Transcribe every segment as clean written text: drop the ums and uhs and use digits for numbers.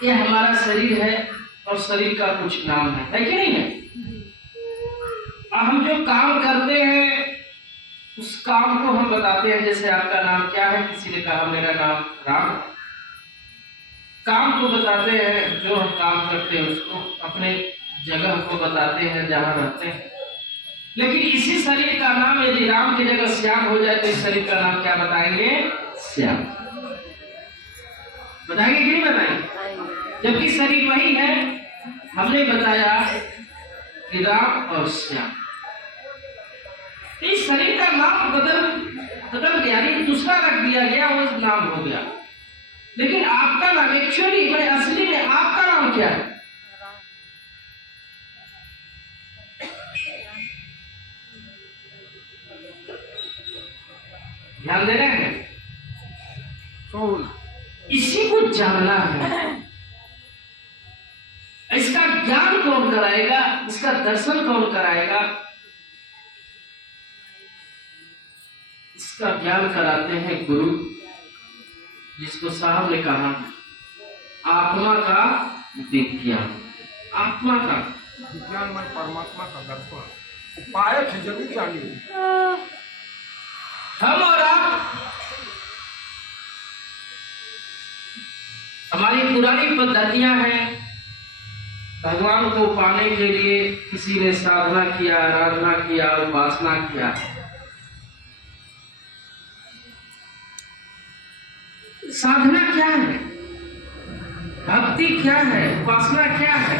ये हमारा शरीर है और शरीर का कुछ नाम है कि नहीं है? हम जो काम करते हैं उस काम को हम बताते हैं। जैसे आपका नाम क्या है, किसी ने कहा मेरा नाम राम। काम को बताते हैं, जो हम काम करते हैं उसको, अपने जगह को बताते हैं जहाँ रहते हैं। लेकिन इसी शरीर का नाम यदि राम की जगह श्याम हो जाए तो इस शरीर का नाम क्या बताएंगे? श्याम। बताएंगे कि नहीं बताएंगे? जबकि शरीर वही है। हमने बताया कि राम और श्याम। इस शरीर का नाम बदल गया, यानी दूसरा रख दिया गया, वो नाम हो गया। लेकिन आपका नाम एक्चुअली में असली में आपका नाम क्या है? ध्यान दे रहे हैं? इसी को जानना है। इसका ज्ञान कौन कराएगा? इसका दर्शन कौन कराएगा? इसका ज्ञान कराते हैं गुरु, जिसको साहब ने कहा आत्मा का विज्ञान। आत्मा का विज्ञान मन परमात्मा का दर्पण उपाय है, जरूर जानिए। हम और आप, हमारी पुरानी पद्धतियां हैं। भगवान को पाने के लिए किसी ने साधना किया, आराधना किया, उपासना किया। साधना क्या है? भक्ति क्या है? उपासना क्या है?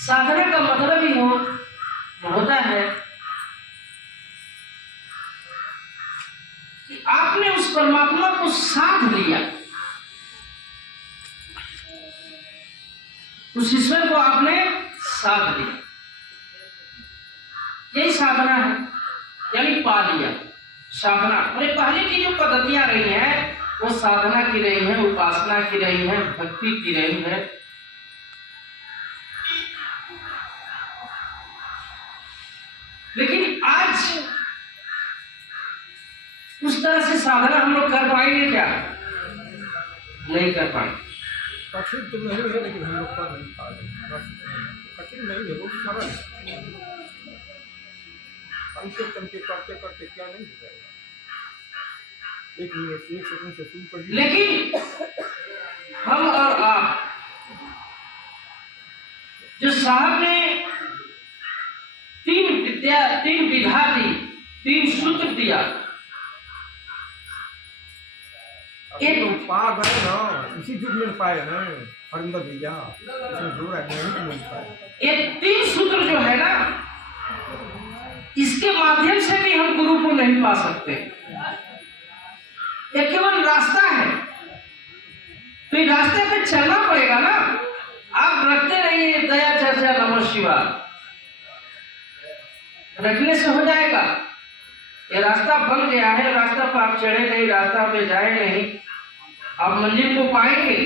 साधना का मतलब ही होता है कि आपने उस परमात्मा को साध लिया, उस ईश्वर को आपने साध लिया। यही साधना है, यानी पा लिया। साधना अरे पहले की जो पद्धतियां रही हैं वो साधना की रही है, उपासना की रही है, भक्ति की रही है। लेकिन आज उस तरह से साधना हम लोग कर पाएंगे क्या? नहीं कर पाएंगे। कठिन तो नहीं है, लेकिन हम लोग कर नहीं पा रहे। कठिन नहीं है, बहुत सरल है। तनके करते करते क्या नहीं हो जाएगा। एक मिनट, एक सेकंड से शुरू कर। लेकिन हम और आप, जो साहब ने तीन विधा दी, 3 सूत्र दिया, एक पा गए ना, इसी युग में पाए हैं हरिंदर भैया। इसमें जोर है, नहीं मिल पाए। ये 3 सूत्र जो है ना, इसके माध्यम से भी हम गुरु को नहीं पा सकते। ये केवल रास्ता है, तो ये रास्ते पे चलना पड़ेगा ना। आप रखते रहिए दया चर्चा नमः शिवाय, रखने से हो जाएगा? ये रास्ता बन गया है, रास्ता पर आप चढ़े नहीं, रास्ता पे जाए नहीं, आप मंजिल को पाएंगे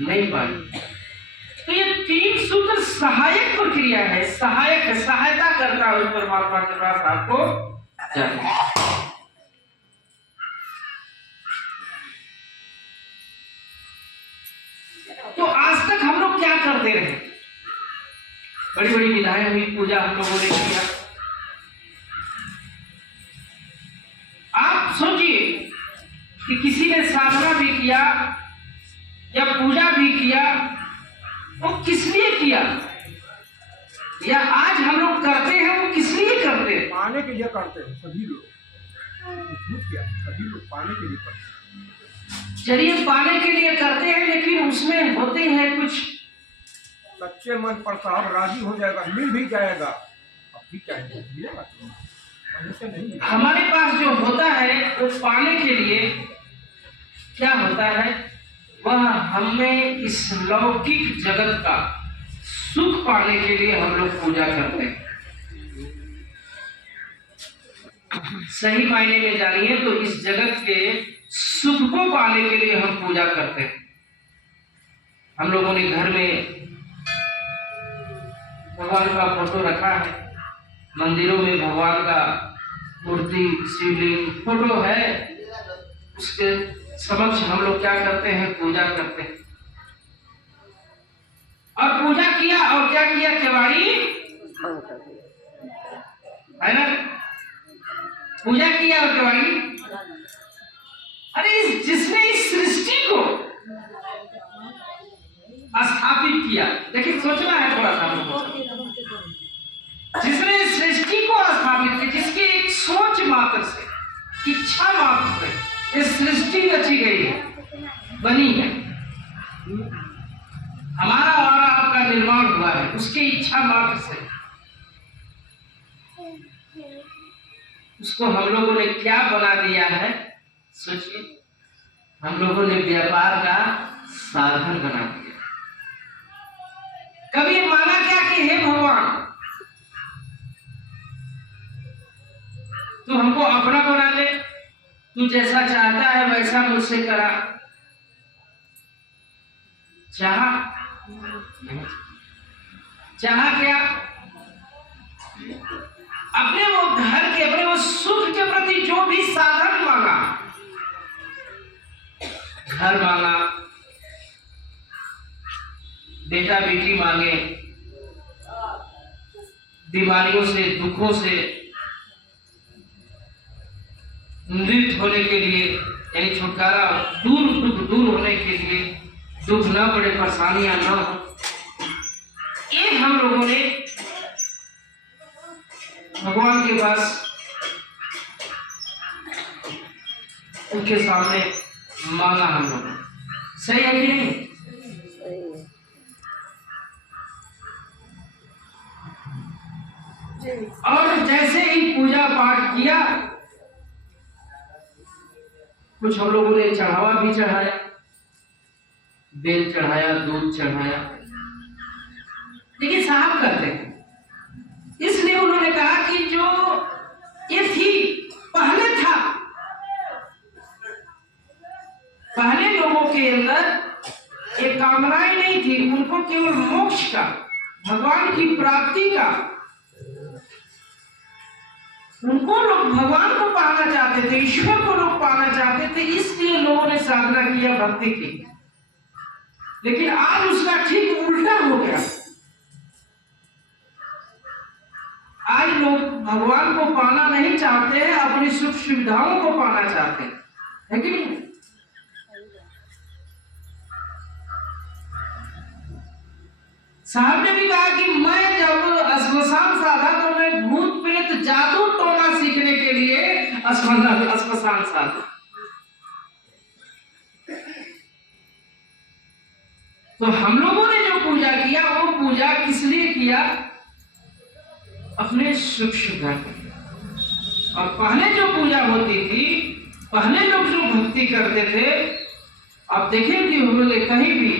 नहीं पाएंगे। तो ये 3 सूत्र सहायक प्रक्रिया है, सहायक है, सहायता करता है उस परमात्मा के पास आपको जाने। तो आज तक हम लोग क्या करते रहे? बड़ी बड़ी विधाएं हुई, पूजा हम लोगों ने किया। आप सोचिए कि किसी ने साधना भी किया या पूजा भी किया, वो किस लिए किया? या आज हम लोग करते हैं वो किस लिए करते हैं? पाने के लिए करते हैं सभी लोग। सभी लोग पाने के लिए करते हैं। चलिए पाने के लिए करते हैं, लेकिन उसमें होते हैं कुछ सच्चे मन पर साहब राजी हो जाएगा, मिल भी जाएगा। अब भी चाहिए मिलेगा, ऐसे नहीं। हमारे पास जो होता है वो पाने के लिए क्या होता है? वह हमें इस लौकिक जगत का सुख पाने के लिए हम लोग पूजा करते हैं। सही मायने में जानिए तो इस जगत के सुख को पाने के लिए हम पूजा करते हैं। हम लोगों ने घर में भगवान का फोटो रखा है, मंदिरों में भगवान का मूर्ति, शिवलिंग, फोटो है, उसके समक्ष हम लोग क्या करते हैं, पूजा करते हैं। और पूजा किया और क्या किया, केवाड़ी है ना, पूजा किया और केवाड़ी। अरे जिसने इस सृष्टि को स्थापित किया, देखिए सोचना है थोड़ा सा हमको, जिसने इस सृष्टि को स्थापित किया, जिसकी एक सोच मात्र से, इच्छा मात्र से इस सृष्टि रची गई है, बनी है, हमारा और आपका निर्माण हुआ है उसकी इच्छा मात्र से। उसको हम लोगों ने क्या बना दिया है, सोचिए, हम लोगों ने व्यापार का साधन बना दिया। कभी माना क्या कि हे भगवान, तू हमको अपना बना ले, तू जैसा चाहता है वैसा मुझसे करा। चाहा क्या, अपने वो घर के, अपने वो सुख के प्रति जो भी साधन मांगा, घर मांगा, बेटा बेटी मांगे, बीमारियों से, दुखों से मुक्त होने के लिए, यानी छुटकारा, दुख दूर होने के लिए, दुख न पड़े, परेशानियां न हो, ये हम लोगों ने भगवान के पास, उनके सामने मांगा हम लोगों ने। सही है कि नहीं? और जैसे ही पूजा पाठ किया, कुछ हम लोगों ने चढ़ावा भी चढ़ाया, बेल चढ़ाया, दूध चढ़ाया, लेकिन साहब करते हैं। इसलिए उन्होंने कहा कि जो ये थी, पहले था, पहले लोगों के अंदर एक कामनाएं नहीं थी, उनको केवल मोक्ष का, भगवान की प्राप्ति का, उनको लोग भगवान को पाना चाहते थे, ईश्वर को लोग पाना चाहते थे, इसलिए लोगों ने साधना किया, भक्ति की। लेकिन आज उसका ठीक उल्टा हो गया। आज लोग भगवान को पाना नहीं चाहते हैं, अपनी सुख सुविधाओं को पाना चाहते हैं, है कि नहीं? साहब ने भी कहा कि मैं जब श्मशान साधा तो मैं भूत प्रेत जादू टोना सीखने के लिए श्मशान साधा। तो हम लोगों ने जो पूजा किया, वो पूजा किस लिए किया, अपने सुख सुविधा। और पहले जो पूजा होती थी, पहले लोग जो भक्ति करते थे, आप देखें कि हम लोग कहीं भी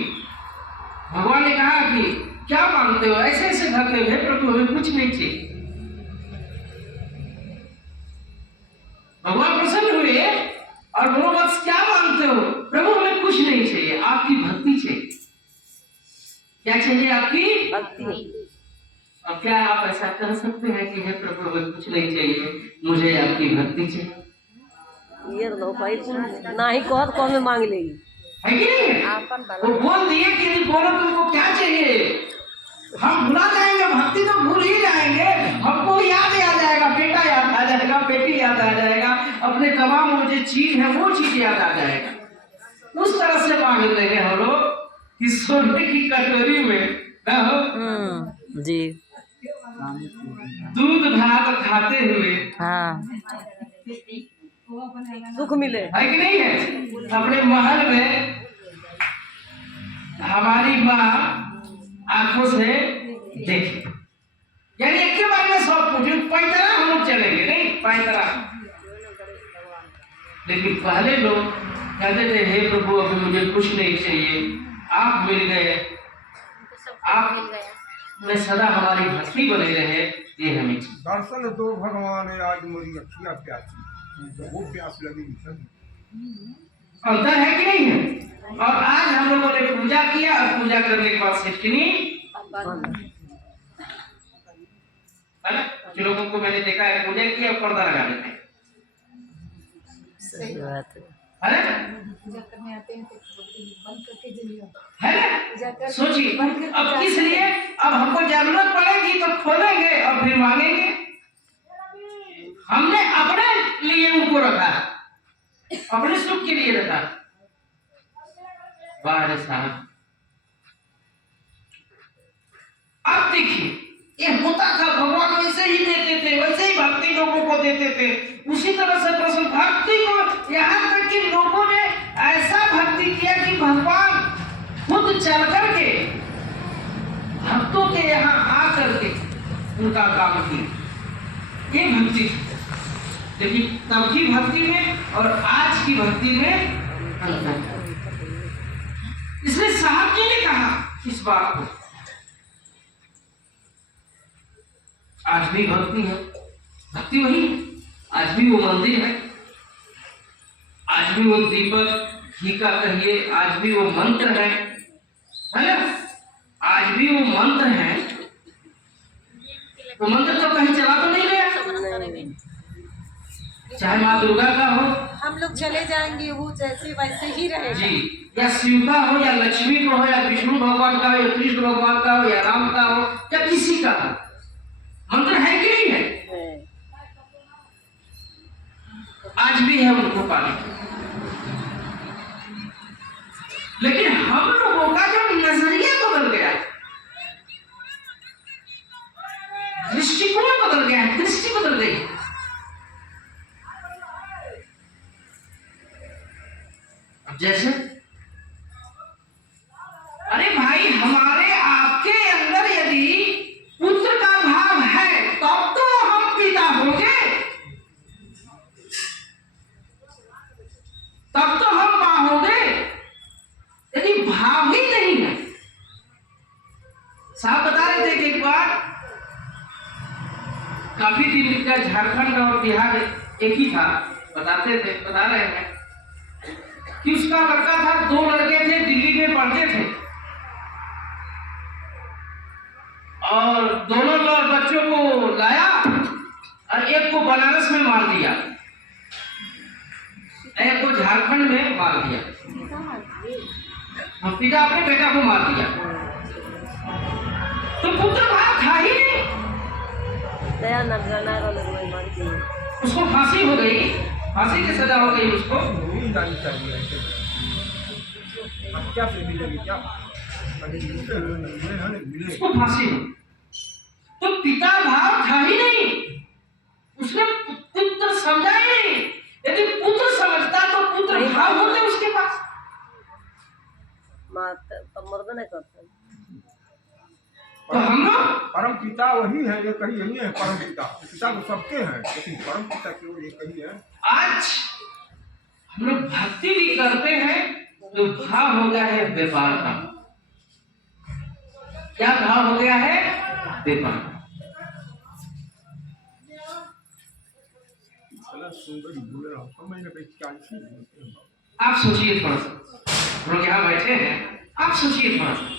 भगवान ने कहा कि क्या मांगते हो, ऐसे ऐसे धरते हुए, प्रभु हमें कुछ नहीं चाहिए। भगवान प्रसन्न हुए और बोलो बस क्या मांगते हो, प्रभु हमें कुछ नहीं चाहिए, आपकी भक्ति चाहिए। क्या चाहिए, आपकी भक्ति। अब क्या आप ऐसा कह सकते हैं कि हे प्रभु हमें कुछ नहीं चाहिए, मुझे आपकी भक्ति चाहिए? ये लो भाई, ना ही कौन में मांग लेगी, है कि नहीं? वो बोल दिए कि नहीं, बोलो तुमको क्या चाहिए, हम भुला जाएंगे, भक्ति तो भूल ही जाएंगे, हमको याद आ जाएगा, बेटा याद आ जाएगा, बेटी याद आ जाएगा, अपने तमाम वो जो चीज है वो चीज याद आ जाएगा। उस तरह से मांग लेंगे हम लोग कि सोने की कटोरी में ना हो जी, दूध भात खाते हुए हाँ, सुख मिले, है कि नहीं है? अपने महल में हमारी माँ आंखों से देखे, यानी एक के बार में सब कुछ पैतरा हम लोग चलेंगे, नहीं पैतरा। लेकिन पहले लोग कहते थे हे प्रभु अभी मुझे कुछ नहीं चाहिए, आप मिल गए, आप में सदा हमारी भक्ति बने रहे, ये हमें दर्शन दो भगवान, आज मेरी अखियां प्यासी, वो प्यास लगेगी सब। अंतर है कि नहीं है? और आज हम लोगों ने पूजा किया, और पूजा करने के बाद सिर्फ है ना, कुछ लोगों को मैंने देखा है पूजा किया पर्दा लगा देते हैं। सही बात है। है ना? है ना? सोचिए, अब किस लिए? अब हमको जरूरत पड़ेगी तो खोलेंगे और फिर मांगेंगे। हमने अपने लिए उनको रखा, अपने सुख के लिए रखा। वाह रे साहब। अब देखिए, ये होता था, भगवान वैसे ही देते थे, वैसे ही भक्ति लोगों को देते थे। उसी तरह से कृष्ण भक्ति को, यहाँ तक कि लोगों ने ऐसा भक्ति किया कि भगवान खुद चल करके भक्तों के यहाँ आकर के उनका काम किया। ये भक्ति थी। लेकिन तब की भक्ति में और आज की भक्ति में अंतर है। इसलिए साहब जी ने कहा इस बात को। आज भी भक्ति है, भक्ति वही है। आज भी वो मंदिर है, आज भी वो दीपक घी का कहिए, आज भी वो मंत्र है ना? आज भी वो मंत्र है। वो मंत्र तो कहीं चला तो नहीं गया। चाहे माँ दुर्गा का हो, हम लोग चले जाएंगे, वो जैसे वैसे ही रहेगा जी, या शिव का हो, या लक्ष्मी का हो, या विष्णु भगवान का हो, या कृष्ण भगवान का हो, या राम का हो, या किसी का हो, मंत्र है कि नहीं है? आज भी है उनको पाने। लेकिन हम लोगों का जो नजरिया बदल गया, दृष्टिकोण बदल गया है, दृष्टि बदल गई। अब जैसे, अरे भाई, हमारे आपके अंदर यदि पुत्र का भाव है तब तो हम पिता होंगे, तब तो हम मां होंगे। यदि भाव ही नहीं है, साहब बता रहे थे कि एक बार काफी दिन का झारखंड और बिहार एक ही था, बताते थे, बता रहे हैं कि उसका लड़का था, 2 लड़के थे, दिल्ली में पढ़ते थे और दोनों बच्चों को लाया और एक को बनारस में मार दिया, एक को झारखंड में मार दिया। पिता अपने बेटा को मार दिया, तो पुत्र भाव था ही नहीं। उसको फांसी हो गई, फांसी की सजा हो गई उसको। नहीं जानी चाहिए ऐसे। हत्या से मिलेगी क्या? उसको फांसी हो, तो पिता भाव था ही नहीं, उसने पुत्र समझा ही नहीं। यदि पुत्र समझता तो पुत्र भाव होते उसके पास। मर्द नहीं करते। तो हम लोग परम पिता वही है, ये कहीं यही है परम पिता। पिता तो सबके हैं, लेकिन परम पिता केवल ये कहीं है। आज हम लोग भक्ति भी करते हैं तो भाव हो गया है व्यापार का। क्या भाव हो गया है? व्यापार। आप सोचिए थोड़ा सा, लोग यहाँ बैठे हैं, आप सोचिए थोड़ा सा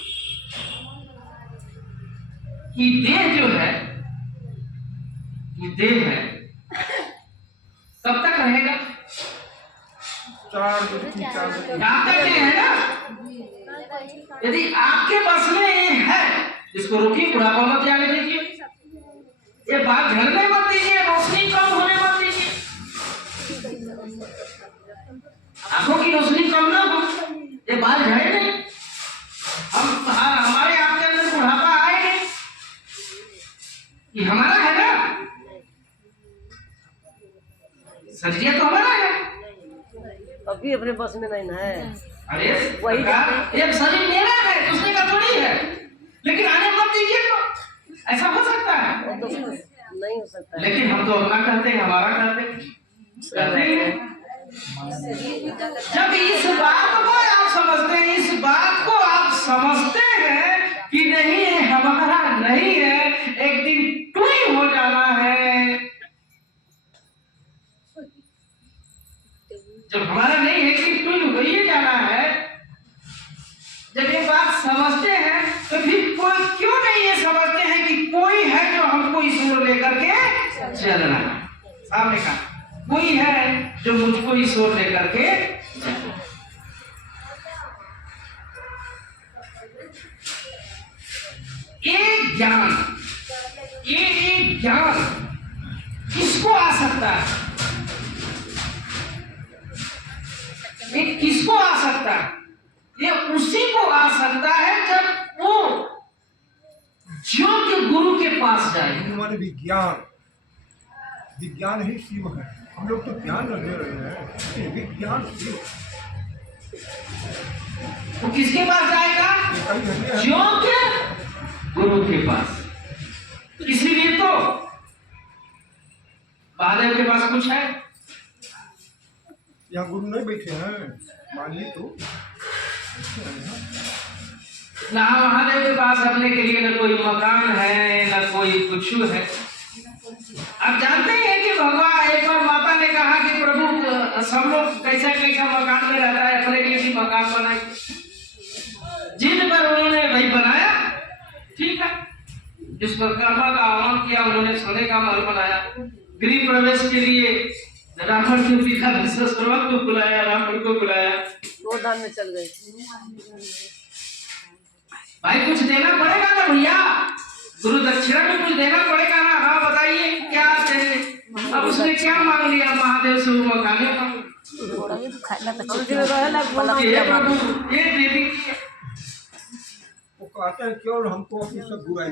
कि देह जो है, ये देह है, कब तक रहेगा? 4 दिन जहाँ तक ये है ना, यदि आपके बस में ये है, इसको रोकिए, बुढ़ापा मत जाने दीजिए, ये बात झड़ने मत दीजिए, रोशनी कम होने मत दीजिए, आंखों की रोशनी कम ना हो, ये बात झड़े नहीं। हमारे आपके अंदर बुढ़ापा आए नहीं, ये हमारा है ना, शरीर तो हमारा है। अभी अपने बस में नहीं ना है। अरे वही ये शरीर मेरा है, दूसरे का थोड़ी है, लेकिन आने मत दीजिए। तो ऐसा हो सकता है? वो तो नहीं हो सकता। लेकिन हम तो अपना कहते हैं, हमारा कहते हैं। जब इस बात को आप समझते हैं, इस बात को आप समझते हैं कि नहीं ये हमारा नहीं है, एक दिन टूई हो जाना है। जब हमारा नहीं है कि टूई हो ही जाना है, जब ये बात समझते हैं तो फिर कोई क्यों नहीं ये समझते हैं कि कोई है जो हमको इस ओर लेकर के चल रहा है। सामने का कोई है जो मुझको इस ओर लेकर के ज्ञान, ये एक ज्ञान किसको आ सकता है? ये किसको आ सकता है? ये उसी को आ सकता है जब वो योग्य गुरु के पास जाए। हमारे विज्ञान, विज्ञान ही शिव है। हम लोग तो ज्ञान ले रहे हैं, ये विज्ञान शिव। वो किसके पास जाएगा? योग्य गुरु के पास। इसीलिए तो महादेव के पास कुछ है, यहाँ गुरु नहीं बैठे हैं, मानिए तो ना महादेव के पास अपने के लिए न कोई मकान है न कोई कुछ है। आप जानते हैं कि भगवान, एक बार माता ने कहा कि प्रभु सब लोग कैसा कैसा मकान में रहता है, अपने लिए भी मकान बनाए। जिन पर उन्होंने वही बनाया, ठीक है। जिस पर कर्मा का आह्वान किया उन्होंने सोने का महल बनाया। गृह प्रवेश के लिए रावण के पिता दशरथ को बुलाया, रावण को बुलाया, वो दान में चल गए। भाई कुछ देना पड़ेगा ना भैया, गुरु दक्षिणा में कुछ देना पड़ेगा ना। हाँ बताइए क्या देंगे? अब उसने क्या मांग लिया महादेव से? वो मकाने मांग, ये दे दी। वो कहते हैं केवल हमको अपनी सब बुराई